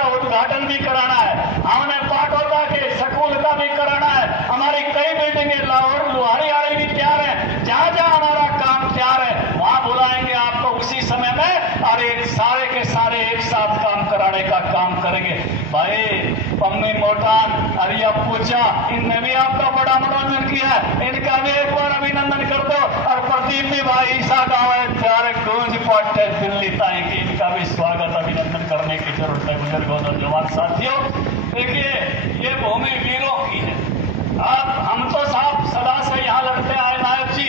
का उद्घाटन भी कराना है, हमने पाटोदा के स्कूल का भी कराना है, हमारी कई बिल्डिंगें लाहौर लोहारी वाली भी तैयार है। जहां जहां हमारा काम तैयार है वहां बुलाएंगे आपको उसी समय में, और एक सारे के सारे एक साथ काम कराने का काम करेंगे। भाई पम्मी मोटान, अरिया पूजा, इनने भी आपका बड़ा मनोरंजन किया है, इनका भी एक बार अभिनंदन कर दो। और प्रदीप भी भाई ईसा गाँव है प्यारे गूंज पट्टे दिल्ली ताई की, इनका भी स्वागत अभिनंदन करने की जरूरत है। बुजुर्गों नौजवान साथियों, देखिए ये भूमि वीरों की है। अब हम तो साहब सदा से यहाँ लड़ते आए नायक जी,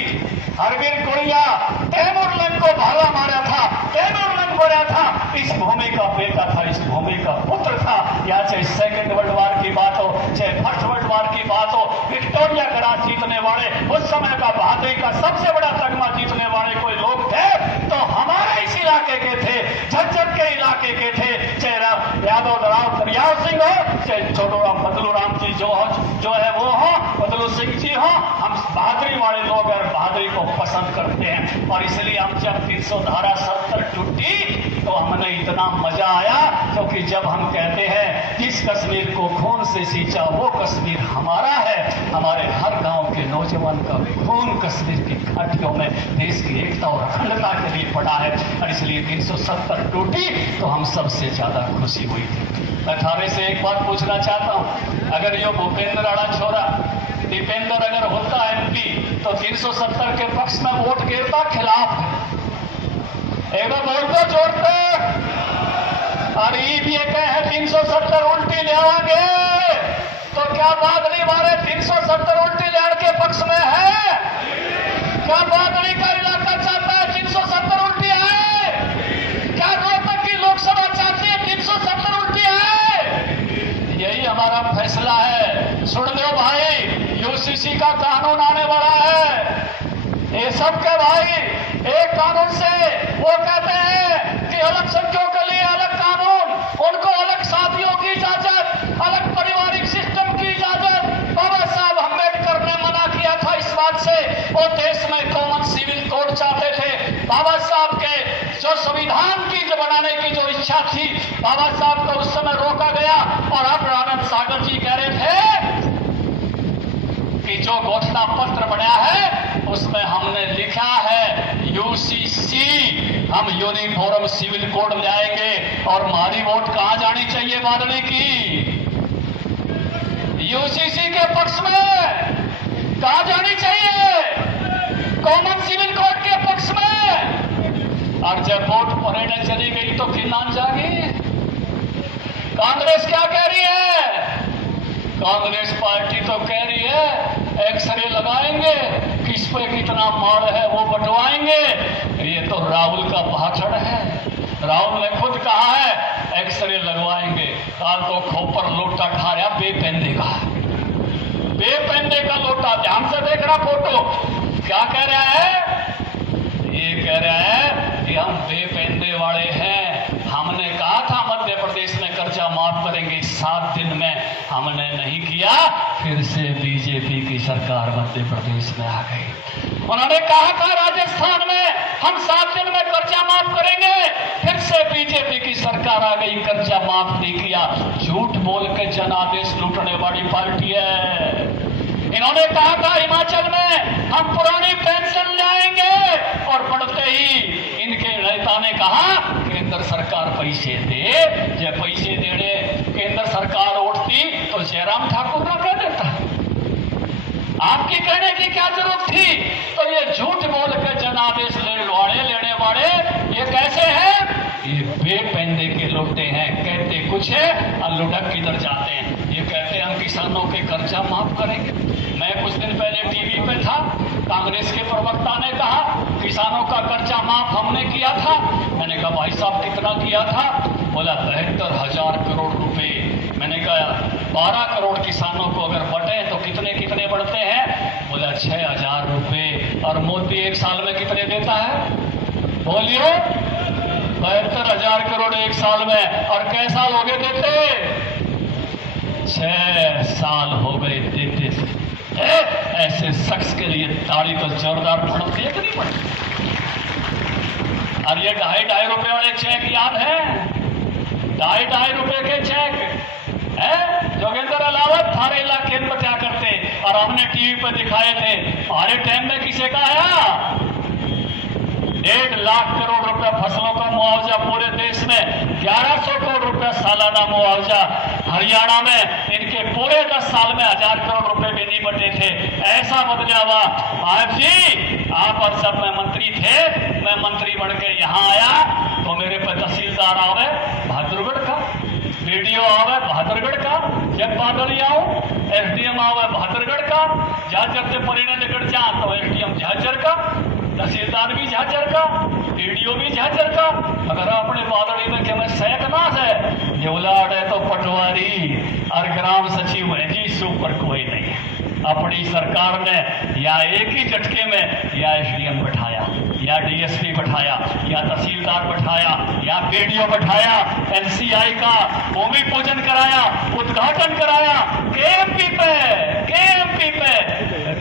हरवीर कुड़िया तैमूर लंग को भाला मारा था, तैमूर लंग बोला था, इस भूमि का बेटा था, इस भूमि का पुत्र था। या चाहे सेकेंड वर्ल्ड वार की बात हो, चाहे फर्स्ट वर्ल्ड वार की बात हो, विक्टोरिया क्रॉस जीतने वाले, उस समय का बहादुरी का सबसे बड़ा तगमा जीतने वाले कोई लोग थे तो हमारे इस इलाके के थे, झज्जर के इलाके के थे। चाहे यादव राव दरियाव सिंह हो, चाहे छोटू राम बदलू राम जी जो है वो हो, बदलू सिंह जी हो, हम बहादुरी वाले लोग और बहादुरी को पसंद करते हैं। और इसलिए हम जब 370 टूटी तो हमने इतना मजा आया, क्योंकि जब हम कहते हैं जिस कश्मीर को खून से सींचा वो कश्मीर हमारा है, हमारे हर गांव के नौजवान का खून कश्मीर की घाटियों में देश की एकता और अखंडता के लिए पड़ा है। और इसलिए 370 टूटी तो हम सबसे ज्यादा खुशी हुई थी। मैं थारे से एक बात पूछना चाहता हूं, अगर यो भूपेंद्र आड़ा छोरा दीपेंद्र अगर होता एमपी तो 370 के पक्ष में वोट गिरता खिलाफ है? एक बार बोल दो जोर पे। और ईद ये कहे 370 उल्टी ले आवागे तो क्या बादली मारे 370 उल्टी लेने के पक्ष में है? क्या बादली का इलाका चाहता है 370 उल्टी आए? क्या रोहतक की लोकसभा चाहती है 370 उल्टी आए? यही हमारा फैसला है। सुन लो भाई, यूसीसी का कानून आने वाला है, ये सब के भाई एक कानून से वो कहते हैं कि अल्पसंख्यकों के लिए अलग कानून, उनको अलग शादियों की इजाजत, अलग पारिवारिक सिस्टम की इजाजत। बाबा साहब अम्बेडकर ने मना किया था इस बात से, वो देश में कॉमन सिविल कोड चाहते थे। बाबा साहब के जो संविधान की जो बनाने की जो इच्छा थी, बाबा साहब को उस समय रोका गया। और अब आनंद सागर जी कह रहे थे कि जो घोषणा पत्र बनाया है उसमें हमने लिखा है यूसीसी, हम यूनिफॉर्म सिविल कोड ले आएंगे। और हमारी वोट कहां जानी चाहिए बादली की? यूसीसी के पक्ष में। कहां जानी चाहिए? कॉमन सिविल कोड के पक्ष में। और जब वोट परेड चली गई तो खिलान जागी। कांग्रेस क्या कह रही है? कांग्रेस पार्टी तो कह रही है एक्सरे लगाएंगे, किस पे कितना मार है वो बंटवाएंगे। ये तो राहुल का भाषण है, राहुल ने खुद कहा है एक्सरे लगवाएंगे। काल तो खोपर लोटा खा रहा बेपेंदे का लोटा। ध्यान से देखना फोटो, क्या कह रहा है? ये कह रहा है कि हम बेपेंदे वाले हैं। हमने कहा था मध्य प्रदेश में कर्जा माफ करेंगे, 7 दिन में हमने नहीं किया। फिर से बीजेपी की सरकार मध्य प्रदेश में आ गई। उन्होंने कहा था राजस्थान में हम 7 दिन में कर्जा माफ करेंगे, फिर से बीजेपी की सरकार आ गई, कर्जा माफ नहीं किया। झूठ बोल के जनादेश लूटने वाली पार्टी है। इन्होंने कहा था हिमाचल में हम पुरानी पेंशन लाएंगे, और बढ़ते ही इनके नेता ने कहा केंद्र सरकार पैसे दे। जब पैसे देने केंद्र सरकार उठती तो जयराम ठाकुर का कह देता, आपकी कहने की क्या जरूरत थी? तो ये झूठ बोल के जनादेश लेने वाले ये कैसे हैं? ये बेपेंदे के लोटे हैं, कहते कुछ है और लुढ़क किधर जाते हैं। ये कहते हैं हम किसानों के कर्जा माफ करेंगे। मैं कुछ दिन पहले टीवी पे था, कांग्रेस के प्रवक्ता ने कहा किसानों का कर्जा माफ हमने किया था। मैंने कहा भाई साहब कितना किया था? बोला 72,000 करोड़ रुपए। मैंने कहा 12 करोड़ किसानों को अगर बटे तो कितने कितने बढ़ते हैं? बोला 6,000 रुपए। और मोदी एक साल में कितने देता है? बोलिए 72,000 करोड़ एक साल में। और कै साल हो गए देते? 6 साल हो गए देते। ऐसे शख्स के लिए ताड़ी तो जोरदार पड़ती है कि नहीं पड़ती? और ये 2.5 रुपए वाले चेक याद है? 2.5 रुपए के चेक है। जोगेंद्र अलावत थारे इलाके में क्या करते और हमने टीवी पर दिखाए थे। हमारे टाइम में किसे का आया 1.5 लाख करोड़ रुपया फसलों का मुआवजा पूरे देश में, 1100 करोड़ रुपया सालाना मुआवजा। हरियाणा में इनके पूरे 10 साल में 1000 करोड़ रुपए भी नहीं बटे थे। ऐसा बदलाव आयब जी आप और सब में मंत्री थे, मैं मंत्री बन के यहाँ आया तो मेरे पे तहसीलदार आवे बहादुरगढ़ का, बीडीओ आवे बहादुरगढ़ का, जब बादल आऊं एसडीएम आवे बहादुरगढ़ का, झाझर से परिणय जा तो एसडीएम झाझर का, तहसीलदार भी झाझर का, बीडीओ भी झाझर का। अगर अपने बादड़ी में कि मैं सैकनाथ है ये उलाड़ है तो पटवारी और ग्राम सचिव है जी, सुपर कोई नहीं है। अपनी सरकार ने या एक ही झटके में या एसडीएम बैठाया या डीएसपी बैठाया या तहसीलदार बैठाया या बीडीओ बैठाया, एनसीआई का भूमि पूजन कराया, उद्घाटन कराया, केएमपी पे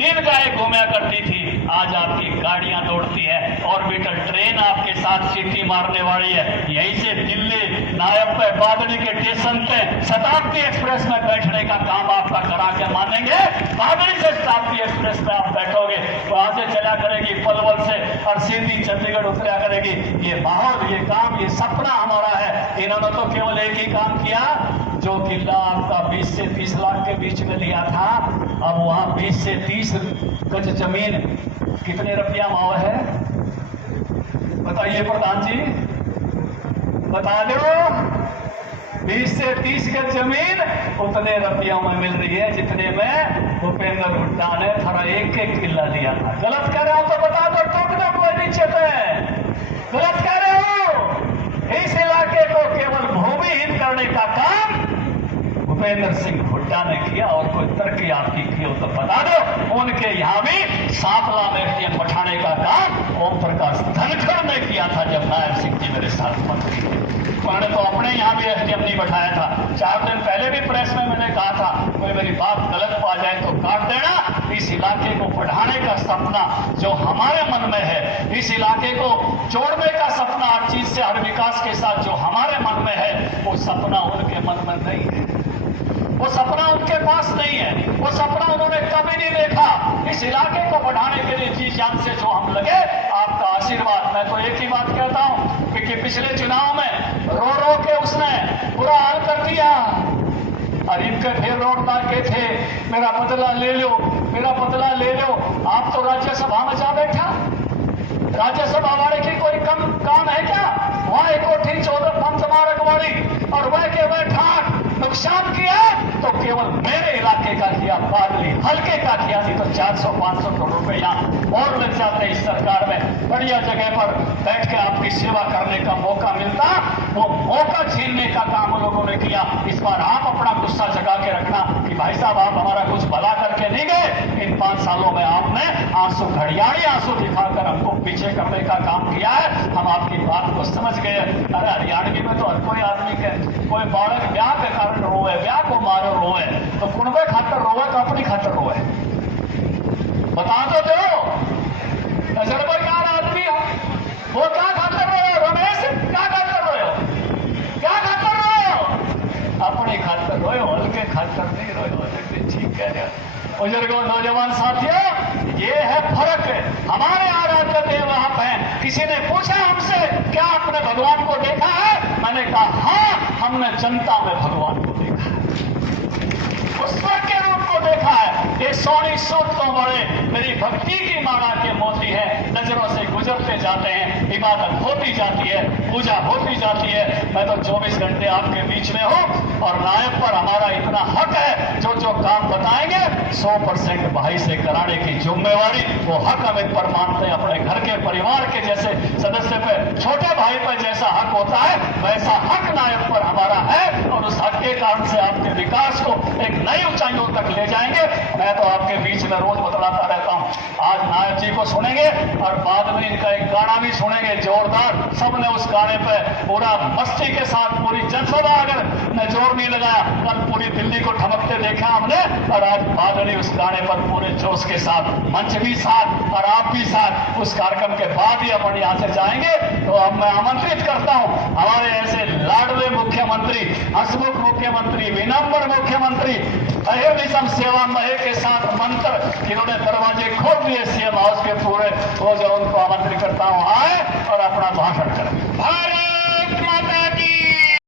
दिन गाय घूमया करती थी, आज आपकी गाड़ियां दौड़ती है, ऑर्बिटल ट्रेन आपके साथ सीटी मारने वाली है। यहीं से दिल्ली नायब पे बादली के स्टेशन पे शताब्दी एक्सप्रेस में बैठने का काम आपका करा के मानेंगे। बादली से शताब्दी एक्सप्रेस में आप बैठोगे, वहां से चला करेगी पलवल से और सीधी चंडीगढ़ उतरा करेगी। ये माहौल, ये काम, ये सपना हमारा है। इन्होंने तो केवल एक ही काम किया, जो किला आपका 20 से 30 लाख के बीच में लिया था, अब वहां 20 से 30 गज जमीन कितने रुपया भाव है बताइए प्रधान जी, बता दो। 20 से 30 गज जमीन उतने रुपयों में मिल रही है जितने में भूपेंद्र हुड्डा ने थोड़ा एक किला लिया था। गलत कह रहे हो तो बता दो, टोक दो, कोई नीचे पे गलत कह रहे हो। इस इलाके को केवल भूमिहीन करने का काम भूपेंद्र सिंह हुड्डा ने किया और कोई तरक्की आपकी की हो तो बता दो। उनके यहां भी सांपला में एसडीएम बैठाने का काम ओम प्रकाश धनखड़ ने किया था जब नायब सिंह जी मेरे साथ मंत्री थे। उन्होंने तो अपने यहां भी एसडीएम नहीं बैठाया था। 4 दिन पहले भी प्रेस में मैंने कहा था, कोई मेरी बात गलत पा जाए तो काट देना। इस इलाके को बढ़ाने का सपना जो हमारे मन में है, इस इलाके को जोड़ने का सपना हर चीज से, हर विकास के साथ जो हमारे मन में है, वो सपना उनके मन में नहीं है, वो सपना उनके पास नहीं है, वो सपना उन्होंने कभी नहीं देखा। इस इलाके को बढ़ाने के लिए जी जान से जो हम लगे, आपका आशीर्वाद। मैं तो एक ही बात कहता हूं कि पिछले चुनाव में रो रो के उसने बुरा हाल कर दिया और इनके फिर रोड मांगे थे, मेरा बदला ले लो, मेरा बदला ले लो। आप तो राज्यसभा में जा बैठा, राज्यसभा वाले की कोई कम काम है क्या? वहां एक कोठी 14 पंचमार्ग वाली और वह के वह ठाक नुकसान किया तो केवल मेरे इलाके का किया, बादली हल्के का किया, नहीं तो 400-500 करोड़ रुपए यहाँ और लग जाते इस सरकार में। बढ़िया जगह पर बैठ के आपकी सेवा करने का मौका मिलता, वो मौका छीनने का काम लोगों ने किया। इस बार आप अपना गुस्सा जगा के रखना कि भाई साहब आप हमारा कुछ भला करके नहीं गए। इन 5 सालों में आपने आंसू, घड़ियाली आंसू दिखाकर हमको पीछे करने का काम किया है। हम आपकी बात को समझ गए। अरे हरियाणवी में तो हर कोई आदमी के कोई बालक ब्याह के कारण रोए, ब्याह को मारो रोए, तो कुनबे खातर रोए तो अपनी खातर रोए। बता तो दो, तजर्बेकार आदमी हो, वो क्या खातर रोए? रमेश क्या खातर रोए? क्या खातर रोए? अपनी खातर रोए, हल्के खातर नहीं रोए। ठीक कह रहे हो बुजुर्गों, नौजवान साथियों, ये है फर्क। हमारे आराध्य देव आप हैं। किसी ने पूछा हमसे क्या आपने भगवान को देखा है? मैंने कहा हाँ, हमने जनता में भगवान को देखा है, उस स्वर्ग के रूप को देखा है। ये सोनी सूत तो बड़े मेरी भक्ति की माला के मोती है, नजरों से गुजरते जाते हैं, इबादत होती जाती है, पूजा होती जाती है। मैं तो 24 घंटे आपके बीच में हूँ और नायब पर हमारा इतना हक है, जो जो काम बताएंगे 100% भाई से कराने की जिम्मेवारी, वो हक हम इन पर मानते हैं। अपने घर के परिवार के जैसे सदस्य पे, छोटे भाई पर जैसा हक होता है, वैसा हक नायब पर हमारा है और उस हक के कारण से आपके विकास को एक नई ऊंचाइयों तक ले जाएंगे। मैं तो आपके बीच में रोज बतलाता रहता हूँ। आज नायब जी को सुनेंगे और बाद में इनका एक गाना भी सुनेंगे जोरदार। सबने उस गाने पे पूरा मस्ती के साथ पूरी जनसभा अगर ने जोर नहीं लगाया। कल पूरी दिल्ली को ठमकते देखा हमने, और आज बादली उस गाने पर पूरे जोश के साथ, मंच भी साथ और आप भी साथ। उस कार्यक्रम के बाद ही अपन यहाँ से जाएंगे। तो अब मैं आमंत्रित करता हूँ हमारे ऐसे लाडले मुख्यमंत्री, हंसमुख मुख्यमंत्री, विनम्र मुख्यमंत्री, अहिर्निशम सेवा महे के साथ मंत्र, इन्होंने दरवाजे खोल दिए सीएम हाउस के पूरे, वो जो उनको आमंत्रित करता हूँ आए और अपना भाषण करें। भारत